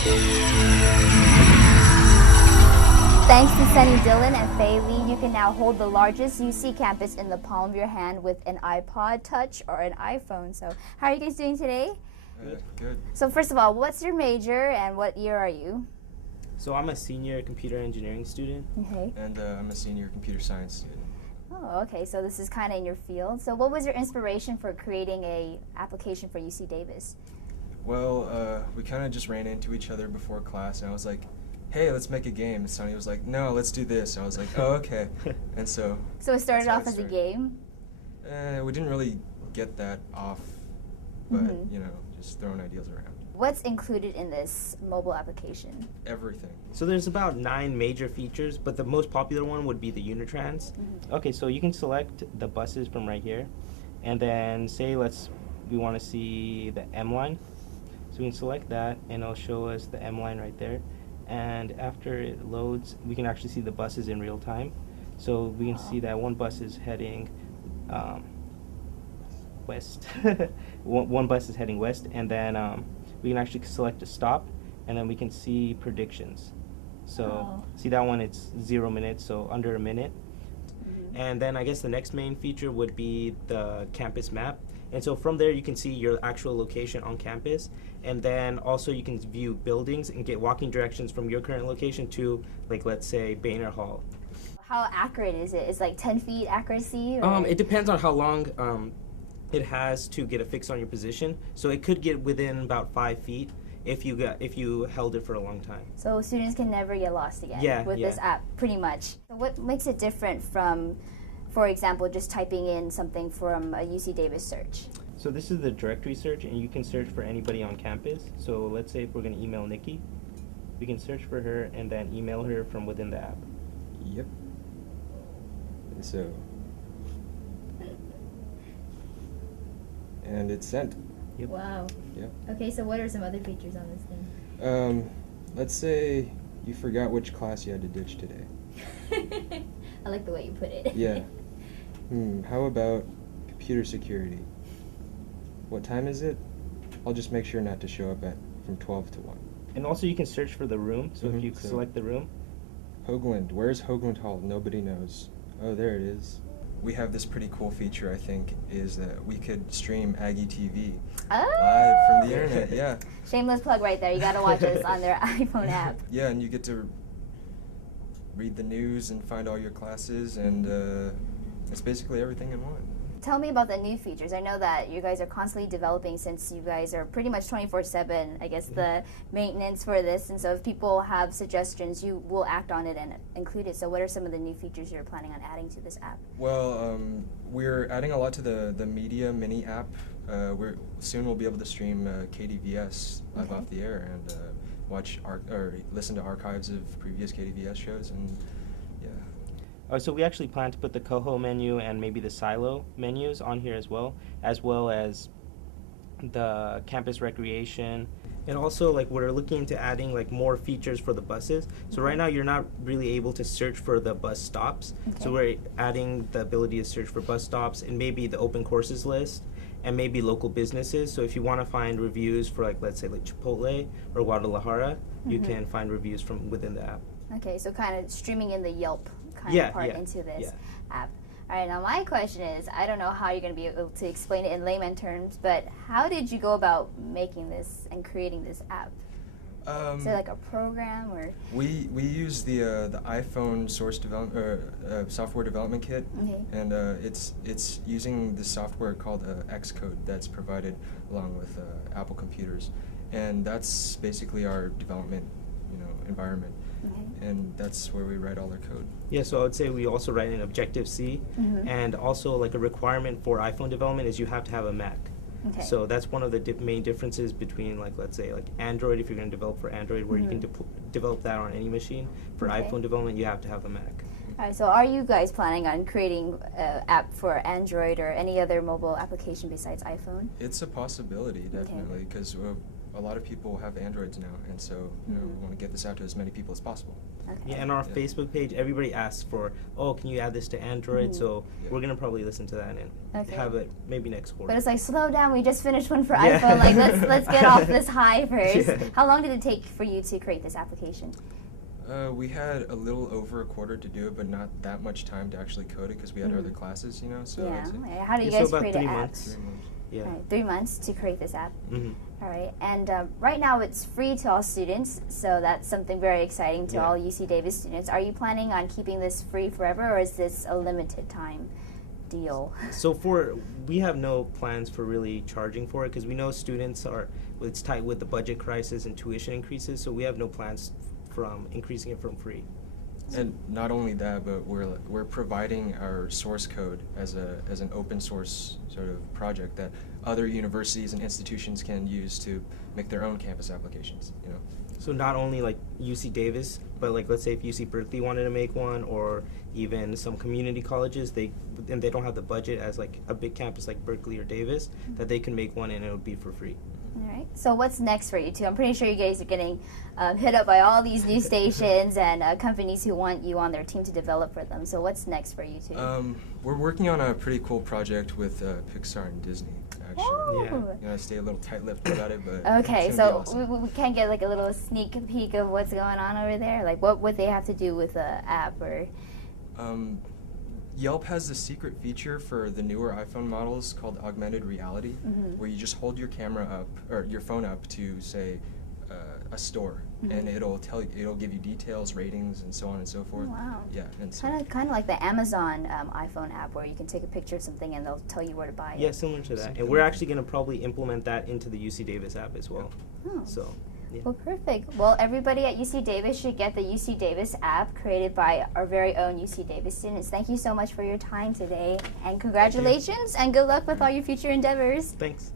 Thanks to Sunny Dhillon and Fei Li, you can now hold the largest UC campus in the palm of your hand with an iPod Touch or an iPhone. So how are you guys doing today? Good. So first of all, what's your major and what year are you? So I'm a senior computer engineering student. Okay. And I'm a senior computer science student. Oh, okay. So this is kind of in your field. So what was your inspiration for creating a application for UC Davis? Well, we kind of just ran into each other before class, and I was like, hey, let's make a game. And Sonny was like, no, let's do this. I was like, oh, okay. And so it started off as a game? We didn't really get that off, but, you know, just throwing ideas around. What's included in this mobile application? Everything. So there's about 9 major features, but the most popular one would be the Unitrans. Okay, so you can select the buses from right here, and then say we want to see the M line. So we can select that, and it'll show us the M line right there. And after it loads, we can actually see the buses in real time. So we can see that one bus is heading west. one bus is heading west, and then we can actually select a stop, and then we can see predictions. So see that one, it's 0 minutes, so under a minute. And then I guess the next main feature would be the campus map. And so from there you can see your actual location on campus, and then also you can view buildings and get walking directions from your current location to, like, let's say Boehner Hall. How accurate is it? Is like 10 feet accuracy? Or? It depends on how long it has to get a fix on your position. So it could get within about 5 feet if you held it for a long time. So students can never get lost again with this app, pretty much. So what makes it different from, for example, just typing in something from a UC Davis search? So this is the directory search, and you can search for anybody on campus. So let's say if we're going to email Nicki, we can search for her and then email her from within the app. Yep. And so... and it's sent. Yep. Wow. Yep. Okay, so what are some other features on this thing? Let's say you forgot which class you had to ditch today. I like the way you put it. Yeah. How about computer security? What time is it? I'll just make sure not to show up from 12 to 1. And also you can search for the room. So if you select the room. Hoagland. Where's Hoagland Hall? Nobody knows. Oh, there it is. We have this pretty cool feature, I think, is that we could stream AggieTV live from the internet. Yeah. Shameless plug right there. You gotta watch us on their iPhone app. Yeah, and you get to read the news and find all your classes, and it's basically everything in one. Tell me about the new features. I know that you guys are constantly developing, since you guys are pretty much 24/7, I guess, the maintenance for this. And so if people have suggestions, you will act on it and include it. So what are some of the new features you're planning on adding to this app? Well, we're adding a lot to the Media Mini app. Soon we'll be able to stream KDVS live off the air and watch or listen to archives of previous KDVS shows, and yeah. So we actually plan to put the Coho menu and maybe the Silo menus on here as well as the campus recreation. And also, like, we're looking into adding like more features for the buses. So right now you're not really able to search for the bus stops. So we're adding the ability to search for bus stops and maybe the open courses list and maybe local businesses. So if you want to find reviews for, like, let's say like Chipotle or Guadalajara, you can find reviews from within the app. Okay, so kind of streaming in the Yelp kind of part into this app. All right, now my question is, I don't know how you're going to be able to explain it in layman terms, but how did you go about making this and creating this app? Is it like a program, or? We use the iPhone software development kit, and it's using the software called Xcode that's provided along with Apple computers, and that's basically our development, environment. And that's where we write all our code. Yeah, so I would say we also write in Objective-C, and also like a requirement for iPhone development is you have to have a Mac. So that's one of the main differences between, like, let's say like Android, if you're going to develop for Android, where you can develop that on any machine. For iPhone development, you have to have a Mac. All right, so are you guys planning on creating an app for Android or any other mobile application besides iPhone? It's a possibility, definitely, because a a lot of people have Androids now, and so we want to get this out to as many people as possible. Okay. Yeah, and our Facebook page, everybody asks for, oh, can you add this to Android? So we're gonna probably listen to that and have it maybe next quarter. But it's like, slow down, we just finished one for iPhone. Like, let's get off this high first. Yeah. How long did it take for you to create this application? We had a little over a quarter to do it, but not that much time to actually code it because we had other classes, So how do you guys create an app? 3 months. Yeah. Right, 3 months to create this app. All right, and right now it's free to all students, so that's something very exciting to all UC Davis students. Are you planning on keeping this free forever, or is this a limited time deal? So we have no plans for really charging for it because we know students it's tight with the budget crisis and tuition increases, so we have no plans from increasing it from free. And not only that, but we're providing our source code as an open source sort of project that other universities and institutions can use to make their own campus applications. So not only like UC Davis, but like let's say if UC Berkeley wanted to make one, or even some community colleges, they don't have the budget as like a big campus like Berkeley or Davis, that they can make one and it would be for free. All right. So what's next for you two? I'm pretty sure you guys are getting hit up by all these new stations and companies who want you on their team to develop for them. So what's next for you two? We're working on a pretty cool project with Pixar and Disney. Actually, yeah. Stay a little tight-lipped about it, but okay. So awesome. we can't get like a little sneak peek of what's going on over there. Like what would they have to do with the app or? Yelp has a secret feature for the newer iPhone models called augmented reality, where you just hold your camera up or your phone up to say a store, and it'll give you details, ratings, and so on and so forth. Oh, wow. Yeah, and so kind of like the Amazon iPhone app, where you can take a picture of something and they'll tell you where to buy it. Yeah, similar to that. And we're actually going to probably implement that into the UC Davis app as well. Oh. So. Yeah. Well, perfect. Well, everybody at UC Davis should get the UC Davis app created by our very own UC Davis students. Thank you so much for your time today, and congratulations and good luck with all your future endeavors. Thanks.